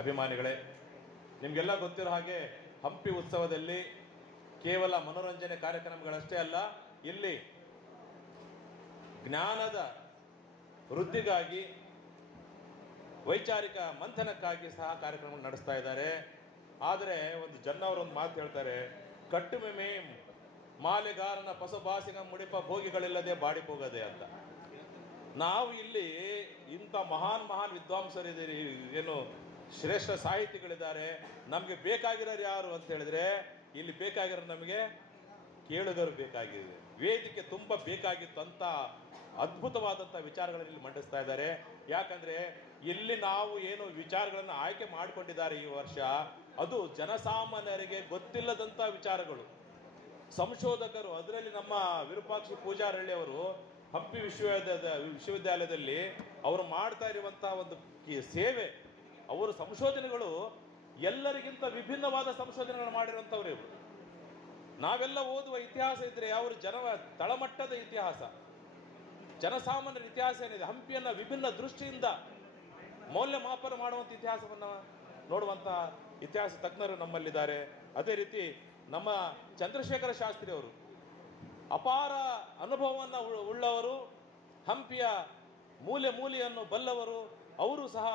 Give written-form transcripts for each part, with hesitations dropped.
ಅಭಿಮಾನಿಗಳೇ, ನಿಮಗೆಲ್ಲ ಗೊತ್ತಿರೋ ಹಾಗೆ ಹಂಪಿ ಉತ್ಸವದಲ್ಲಿ ಕೇವಲ ಮನೋರಂಜನೆ ಕಾರ್ಯಕ್ರಮಗಳಷ್ಟೇ ಅಲ್ಲ, ಇಲ್ಲಿ ಜ್ಞಾನದ ವೃದ್ಧಿಗಾಗಿ, ವೈಚಾರಿಕ ಮಂಥನಕ್ಕಾಗಿ ಸಹ ಕಾರ್ಯಕ್ರಮ ನಡೆಸ್ತಾ ಇದ್ದಾರೆ. ಆದರೆ ಒಂದು ಜನ್ನವರೊಂದು ಮಾತು ಹೇಳ್ತಾರೆ, ಕಟ್ಟುಮೆಮೆ ಮಾಲೆಗಾರನ ಪಸುಭಾಸಿಗ ಮುಡಿಪ ಭೋಗಿಗಳಿಲ್ಲದೆ ಬಾಡಿಪೋಗದೆ ಅಂತ. ನಾವು ಇಲ್ಲಿ ಇಂಥ ಮಹಾನ್ ವಿದ್ವಾಂಸರಿದ್ದೀರಿ, ಏನು ಶ್ರೇಷ್ಠ ಸಾಹಿತಿಗಳಿದ್ದಾರೆ. ನಮಗೆ ಬೇಕಾಗಿರೋರು ಯಾರು ಅಂತ ಹೇಳಿದ್ರೆ, ಇಲ್ಲಿ ಬೇಕಾಗಿರೋ ನಮಗೆ ಕೇಳುಗರು ಬೇಕಾಗಿದೆ. ವೇದಿಕೆ ತುಂಬ ಬೇಕಾಗಿತ್ತು ಅಂತ ಅದ್ಭುತವಾದಂಥ ವಿಚಾರಗಳನ್ನು ಇಲ್ಲಿ ಮಂಡಿಸ್ತಾ ಇದ್ದಾರೆ. ಯಾಕಂದ್ರೆ ಇಲ್ಲಿ ನಾವು ಏನು ವಿಚಾರಗಳನ್ನು ಆಯ್ಕೆ ಮಾಡಿಕೊಂಡಿದ್ದಾರೆ ಈ ವರ್ಷ, ಅದು ಜನಸಾಮಾನ್ಯರಿಗೆ ಗೊತ್ತಿಲ್ಲದಂಥ ವಿಚಾರಗಳು. ಸಂಶೋಧಕರು, ಅದರಲ್ಲಿ ನಮ್ಮ ವಿರೂಪಾಕ್ಷ ಪೂಜಾರಳ್ಳಿ ಅವರು ಹಂಪಿ ವಿಶ್ವವಿದ್ಯಾಲಯದಲ್ಲಿ ಅವರು ಮಾಡ್ತಾ ಇರುವಂತಹ ಒಂದು ಸೇವೆ, ಅವರ ಸಂಶೋಧನೆಗಳು ಎಲ್ಲರಿಗಿಂತ ವಿಭಿನ್ನವಾದ ಸಂಶೋಧನೆಗಳು ಮಾಡಿರುವಂಥವ್ರು ಇವರು. ನಾವೆಲ್ಲ ಓದುವ ಇತಿಹಾಸ ಇದ್ರೆ ಅವರು ತಳಮಟ್ಟದ ಇತಿಹಾಸ, ಜನಸಾಮಾನ್ಯರ ಇತಿಹಾಸ ಏನಿದೆ, ಹಂಪಿಯನ್ನ ವಿಭಿನ್ನ ದೃಷ್ಟಿಯಿಂದ ಮೌಲ್ಯಮಾಪನ ಮಾಡುವಂಥ ಇತಿಹಾಸವನ್ನು ನೋಡುವಂತಹ ಇತಿಹಾಸ ತಜ್ಞರು ನಮ್ಮಲ್ಲಿದ್ದಾರೆ. ಅದೇ ರೀತಿ ನಮ್ಮ ಚಂದ್ರಶೇಖರ ಶಾಸ್ತ್ರಿ ಅವರು ಅಪಾರ ಅನುಭವವನ್ನು ಉಳ್ಳವರು, ಹಂಪಿಯ ಮೂಲೆಯನ್ನು ಬಲ್ಲವರು. ಅವರು ಸಹ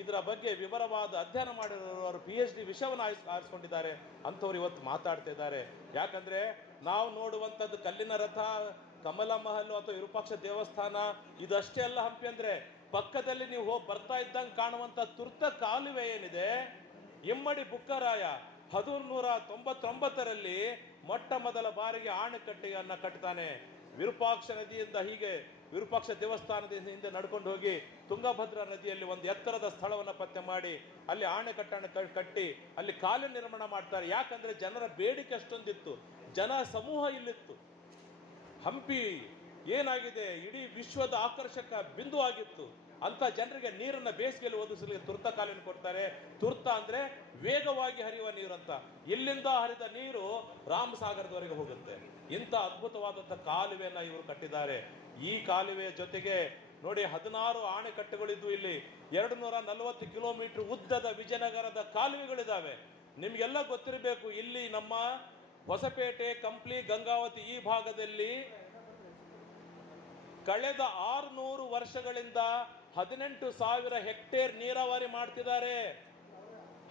ಇದರ ಬಗ್ಗೆ ವಿವರವಾದ ಅಧ್ಯಯನ ಮಾಡಿರೋರು, PhD ವಿಷಯವನ್ನು ಆರಿಸಿಕೊಂಡಿದ್ದಾರೆ. ಅಂಥವ್ರು ಇವತ್ತು ಮಾತಾಡ್ತಾ ಇದ್ದಾರೆ. ಯಾಕಂದ್ರೆ ನಾವು ನೋಡುವಂಥದ್ದು ಕಲ್ಲಿನ ರಥ, ಕಮಲ ಮಹಲ್ ಅಥವಾ ವಿರೂಪಾಕ್ಷ ದೇವಸ್ಥಾನ ಇದಷ್ಟೇ ಅಲ್ಲ. ಹಂಪಿ ಅಂದ್ರೆ ಪಕ್ಕದಲ್ಲಿ ನೀವು ಹೋಗಿ ಬರ್ತಾ ಇದ್ದಂಗೆ ಕಾಣುವಂಥ ತುರ್ತ ಕಾಲುವೆ ಏನಿದೆ, ಇಮ್ಮಡಿ ಬುಕ್ಕರಾಯ 1199ರಲ್ಲಿ ಮೊಟ್ಟ ಮೊದಲ ಬಾರಿಗೆ ಆಣೆಕಟ್ಟೆಯನ್ನ ಕಟ್ತಾನೆ. ವಿರೂಪಾಕ್ಷ ನದಿಯಿಂದ ಹೀಗೆ ವಿರೂಪಾಕ್ಷ ದೇವಸ್ಥಾನದಿಂದ ಹಿಂದೆ ನಡ್ಕೊಂಡು ಹೋಗಿ ತುಂಗಭದ್ರಾ ನದಿಯಲ್ಲಿ ಒಂದು ಎತ್ತರದ ಸ್ಥಳವನ್ನು ಪತ್ತೆ ಮಾಡಿ ಅಲ್ಲಿ ಆಣೆಕಟ್ಟನ್ನು ಕಟ್ಟಿ ಅಲ್ಲಿ ಕಾಲು ನಿರ್ಮಾಣ ಮಾಡ್ತಾರೆ. ಯಾಕಂದ್ರೆ ಜನರ ಬೇಡಿಕೆ ಅಷ್ಟೊಂದಿತ್ತು, ಜನ ಸಮೂಹ ಇಲ್ಲಿತ್ತು. ಹಂಪಿ ಏನಾಗಿದೆ, ಇಡೀ ವಿಶ್ವದ ಆಕರ್ಷಕ ಬಿಂದು ಆಗಿತ್ತು. ಅಂತ ಜನರಿಗೆ ನೀರನ್ನ ಬೇಸಿಗೆಯಲ್ಲಿ ಒದಗಿಸಲಿಕ್ಕೆ ತುರ್ತ ಕಾಲುವೆ ಕೊಡ್ತಾರೆ. ತುರ್ತ ಅಂದ್ರೆ ವೇಗವಾಗಿ ಹರಿಯುವ ನೀರು ಅಂತ. ಇಲ್ಲಿಂದ ಹರಿದ ನೀರು ರಾಮಸಾಗರದವರೆಗೆ ಹೋಗುತ್ತೆ. ಇಂಥ ಅದ್ಭುತವಾದಂಥ ಕಾಲುವೆಯನ್ನ ಇವರು ಕಟ್ಟಿದ್ದಾರೆ. ಈ ಕಾಲುವೆಯ ಜೊತೆಗೆ ನೋಡಿ 16 ಆಣೆಕಟ್ಟೆಗಳಿದ್ದು, ಇಲ್ಲಿ 240 ಕಿಲೋಮೀಟರ್ ಉದ್ದದ ವಿಜಯನಗರದ ಕಾಲುವೆಗಳಿದ್ದಾವೆ. ನಿಮ್ಗೆಲ್ಲ ಗೊತ್ತಿರಬೇಕು, ಇಲ್ಲಿ ನಮ್ಮ ಹೊಸಪೇಟೆ, ಕಂಪ್ಲಿ, ಗಂಗಾವತಿ ಈ ಭಾಗದಲ್ಲಿ ಕಳೆದ 600 ವರ್ಷಗಳಿಂದ 18,000 ಹೆಕ್ಟೇರ್ ನೀರಾವರಿ ಮಾಡ್ತಿದ್ದಾರೆ.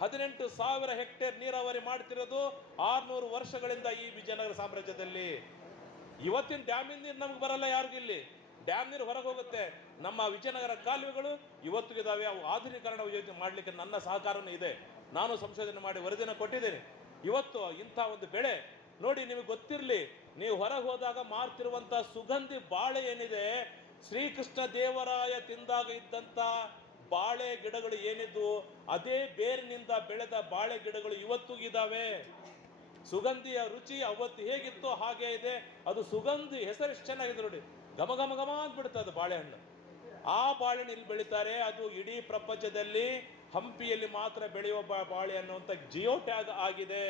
18,000 ಹೆಕ್ಟೇರ್ ನೀರಾವರಿ ಮಾಡ್ತಿರೋದು 600 ವರ್ಷಗಳಿಂದ ಈ ವಿಜಯನಗರ ಸಾಮ್ರಾಜ್ಯದಲ್ಲಿ. ಇವತ್ತಿನ ಡ್ಯಾಮಿನ ನೀರು ನಮ್ಗೆ ಬರಲ್ಲ, ಯಾರಿಗೂ ಇಲ್ಲಿ ಡ್ಯಾಮ್ ನೀರು ಹೊರಗೆ ಹೋಗುತ್ತೆ. ನಮ್ಮ ವಿಜಯನಗರ ಕಾಲುವೆಗಳು ಇವತ್ತಿಗಿದಾವೆ. ಅವು ಆಧುನೀಕರಣ ಯೋಜನೆ ಮಾಡಲಿಕ್ಕೆ ನನ್ನ ಸಹಕಾರನೂ ಇದೆ. ನಾನು ಸಂಶೋಧನೆ ಮಾಡಿ ವರದಿನ ಕೊಟ್ಟಿದ್ದೇನೆ. ಇವತ್ತು ಇಂಥ ಒಂದು ಬೆಳೆ ನೋಡಿ, ನಿಮಗೆ ಗೊತ್ತಿರಲಿ, ನೀವು ಹೊರಗೆ ಹೋದಾಗ ಮಾರ್ತಿರುವಂತ ಸುಗಂಧಿ ಬಾಳೆ ಏನಿದೆ, ಶ್ರೀಕೃಷ್ಣ ದೇವರಾಯ ತಿಂದಾಗ ಇದ್ದಂತ ಬಾಳೆ ಗಿಡಗಳು ಏನಿದ್ದು, ಅದೇ ಬೇರಿನಿಂದ ಬೆಳೆದ ಬಾಳೆ ಗಿಡಗಳು ಇವತ್ತು ಇದಾವೆ. ಸುಗಂಧಿಯ ರುಚಿ ಅವತ್ತು ಹೇಗಿತ್ತು ಹಾಗೆ ಇದೆ. ಅದು ಸುಗಂಧಿ ಹೆಸರು ಎಷ್ಟು ಚೆನ್ನಾಗಿದೆ ನೋಡಿ, ಘಮ ಘಮ ಘಮ ಅಂದ್ಬಿಡ್ತದೆ ಬಾಳೆಹಣ್ಣು. ಆ ಬಾಳೆಹಣ್ಣು ಇಲ್ಲಿ ಬೆಳೀತಾರೆ. ಅದು ಇಡೀ ಪ್ರಪಂಚದಲ್ಲಿ ಹಂಪಿಯಲ್ಲಿ ಮಾತ್ರ ಬೆಳೆಯುವ ಬಾಳೆ ಅನ್ನುವಂಥ ಜಿಯೋ ಟ್ಯಾಗ್ ಆಗಿದೆ.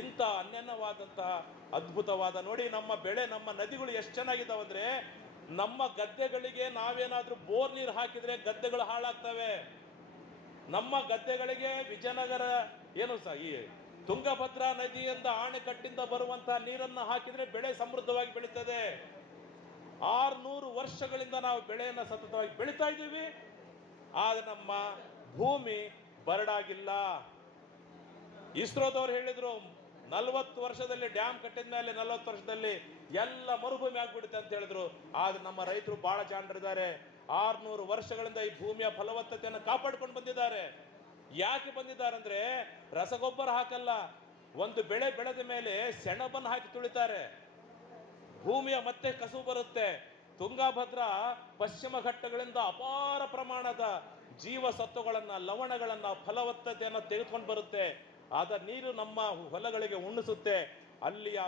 ಇಂಥ ಅನನ್ಯವಾದಂತಹ ಅದ್ಭುತವಾದ ನೋಡಿ, ನಮ್ಮ ಬೆಳೆ, ನಮ್ಮ ನದಿಗಳು ಎಷ್ಟು ಚೆನ್ನಾಗಿದ್ದಾವೆ ಅಂದ್ರೆ, ನಮ್ಮ ಗದ್ದೆಗಳಿಗೆ ನಾವೇನಾದ್ರೂ ಬೋರ್ ನೀರು ಹಾಕಿದ್ರೆ ಗದ್ದೆಗಳು ಹಾಳಾಗ್ತವೆ. ನಮ್ಮ ಗದ್ದೆಗಳಿಗೆ ವಿಜಯನಗರ ಏನು ಈ ತುಂಗಭದ್ರಾ ನದಿಯಿಂದ ಆಣೆಕಟ್ಟಿಂದ ಬರುವಂತಹ ನೀರನ್ನು ಹಾಕಿದ್ರೆ ಬೆಳೆ ಸಮೃದ್ಧವಾಗಿ ಬೆಳೀತದೆ. 600 ವರ್ಷಗಳಿಂದ ನಾವು ಬೆಳೆಯನ್ನು ಸತತವಾಗಿ ಬೆಳೀತಾ ಇದ್ದೀವಿ. ಆದ್ರೆ ನಮ್ಮ ಭೂಮಿ ಬರಡಾಗಿಲ್ಲ. ಇಸ್ರೋದವ್ರು ಹೇಳಿದ್ರು 40 ವರ್ಷದಲ್ಲಿ ಡ್ಯಾಮ್ ಕಟ್ಟಿದ ಮೇಲೆ 40 ವರ್ಷದಲ್ಲಿ ಎಲ್ಲ ಮರುಭೂಮಿ ಆಗ್ಬಿಡುತ್ತೆ ಅಂತ ಹೇಳಿದ್ರು. ಆದ್ರೆ ನಮ್ಮ ರೈತರು ಬಹಳ ಜಾಣರಿದ್ದಾರೆ. 600 ವರ್ಷಗಳಿಂದ ಈ ಭೂಮಿಯ ಫಲವತ್ತತೆಯನ್ನು ಕಾಪಾಡ್ಕೊಂಡು ಬಂದಿದ್ದಾರೆ. ಯಾಕೆ ಬಂದಿದ್ದಾರೆ ಅಂದ್ರೆ, ರಸಗೊಬ್ಬರ ಹಾಕಲ್ಲ, ಒಂದು ಬೆಳೆ ಬೆಳೆದ ಮೇಲೆ ಸೆಣಬನ್ನು ಹಾಕಿ ತುಳಿತಾರೆ, ಭೂಮಿಯ ಮತ್ತೆ ಕಸು ಬರುತ್ತೆ. ತುಂಗಭದ್ರಾ ಪಶ್ಚಿಮ ಘಟ್ಟಗಳಿಂದ ಅಪಾರ ಪ್ರಮಾಣದ ಜೀವಸತ್ವಗಳನ್ನ, ಲವಣಗಳನ್ನ, ಫಲವತ್ತತೆಯನ್ನು ತೆಗೆದುಕೊಂಡು ಬರುತ್ತೆ. ಆದ ನೀರು ನಮ್ಮ ಹೊಲಗಳಿಗೆ ಉಣಿಸುತ್ತೆ. ಅಲ್ಲಿಯ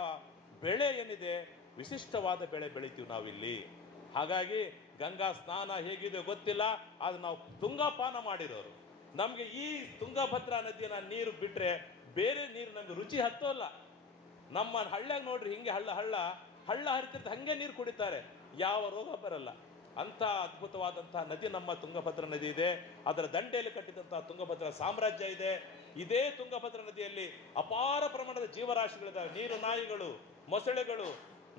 ಬೆಳೆ ಏನಿದೆ, ವಿಶಿಷ್ಟವಾದ ಬೆಳೆ ಬೆಳಿತೀವಿ ನಾವಿಲ್ಲಿ. ಹಾಗಾಗಿ ಗಂಗಾ ಸ್ನಾನ ಹೇಗಿದೆ ಗೊತ್ತಿಲ್ಲ, ಆದ್ರೆ ನಾವು ತುಂಗಾಪಾನ ಮಾಡಿರೋರು. ನಮ್ಗೆ ಈ ತುಂಗಭದ್ರಾ ನದಿಯ ನೀರು ಬಿಟ್ರೆ ಬೇರೆ ನೀರು ನಮ್ಗೆ ರುಚಿ ಹತ್ತೋಲ್ಲ. ನಮ್ಮ ಹಳ್ಳ್ಯಾಗ ನೋಡ್ರಿ, ಹಿಂಗೆ ಹಳ್ಳ ಹರಿತಿರ್ತ ಹಂಗೆ ನೀರು ಕುಡಿತಾರೆ, ಯಾವ ರೋಗ ಬರಲ್ಲ. ಅಂಥ ಅದ್ಭುತವಾದಂತಹ ನದಿ ನಮ್ಮ ತುಂಗಭದ್ರಾ ನದಿ ಇದೆ. ಅದರ ದಂಡೆಯಲ್ಲಿ ಕಟ್ಟಿದಂತಹ ತುಂಗಭದ್ರಾ ಸಾಮ್ರಾಜ್ಯ ಇದೆ. ಇದೇ ತುಂಗಭದ್ರಾ ನದಿಯಲ್ಲಿ ಅಪಾರ ಪ್ರಮಾಣದ ಜೀವರಾಶಿಗಳಿದ್ದಾವೆ. ನೀರು ನಾಯಿಗಳು, ಮೊಸಳೆಗಳು,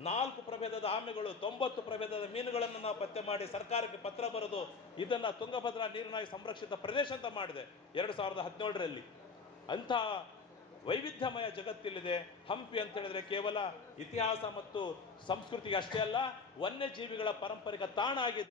4 ಪ್ರಭೇದದ ಆಮೆಗಳು, 90 ಪ್ರಭೇದದ ಮೀನುಗಳನ್ನು ನಾವು ಪತ್ತೆ ಮಾಡಿ ಸರ್ಕಾರಕ್ಕೆ ಪತ್ರ ಬರೆದು ಇದನ್ನ ತುಂಗಭದ್ರಾ ನೀರಿನಾಯಿ ಸಂರಕ್ಷಿತ ಪ್ರದೇಶ ಅಂತ ಮಾಡಿದೆ 2017ರಲ್ಲಿ. ಅಂಥ ವೈವಿಧ್ಯಮಯ ಜಗತ್ತಿಲ್ಲಿದೆ. ಹಂಪಿ ಅಂತ ಹೇಳಿದ್ರೆ ಕೇವಲ ಇತಿಹಾಸ ಮತ್ತು ಸಂಸ್ಕೃತಿಗೆ ಅಷ್ಟೇ ಅಲ್ಲ, ವನ್ಯಜೀವಿಗಳ ಪಾರಂಪರಿಕ ತಾಣ ಆಗಿದೆ.